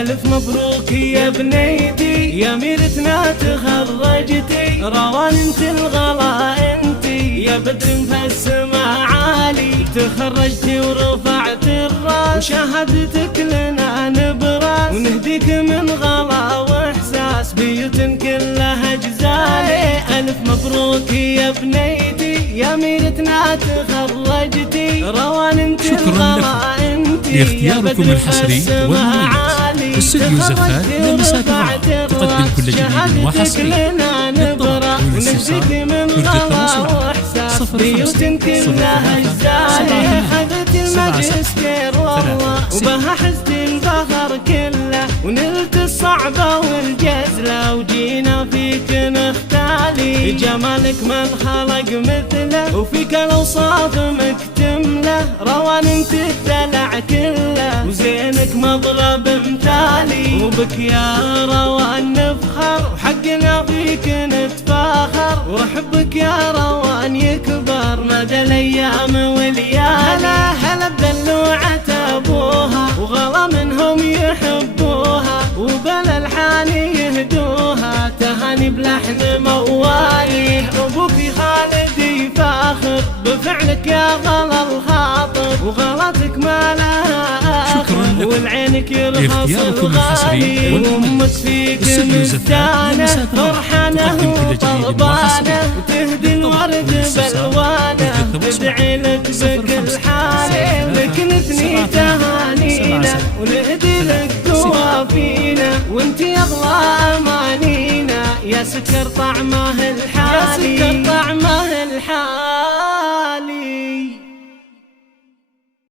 ألف مبروك يا بنيتي، يا ميرتنا تخرجتي، روان انت الغلا انتي، يا بدر في السما عالي، تخرجتي ورفعت الراس، وشهادتك لنا نبراس، ونهديك من غلا واحساس، بيوت كلها جزالي. ألف مبروك يا بنيتي، يا ميرتنا تخرجتي، روان انت الغلا انتي، لاختياركم الحصري والمميز. استوديو زفات للمسات الراب تقدم كل جديد وحصري للطلب والاستفسار يرجى التواصل على 05 خذت الماجستير والله وبها حزت الفخر كله، ونلت الصعبة والجزلة، وجينا فيك نختالي، جمالك من خلق مثله، وفيك الأوصاف مكتملة، روان انت الدلع كله، وزينك مضرب مثالي، وبك يا روان نفخر، وحقنا فيك نتفاخر، ورحبك يا روان يكبر مدى الايام والليالي. هلا بدلوعة ابوها، وغلا منهم يحبوها، وبلا الحان يهدوها، تهاني بلحن موالي، ابوك خالد يفاخر بفعلك يا غلا الخاطر، وغلاتك ما لها اخر، والعينك يرخص الغالي، وامك فيك مستانه، فرحانه وطلبانه، وتهدي الورد بالوانه، تدعي لك بكل حاله، لك نثني تهانينا، ونهدي لك قوافينا، وانت اغلى امانينا، يا سكر طعمه الحالي، يا سكر طعمه الحالي.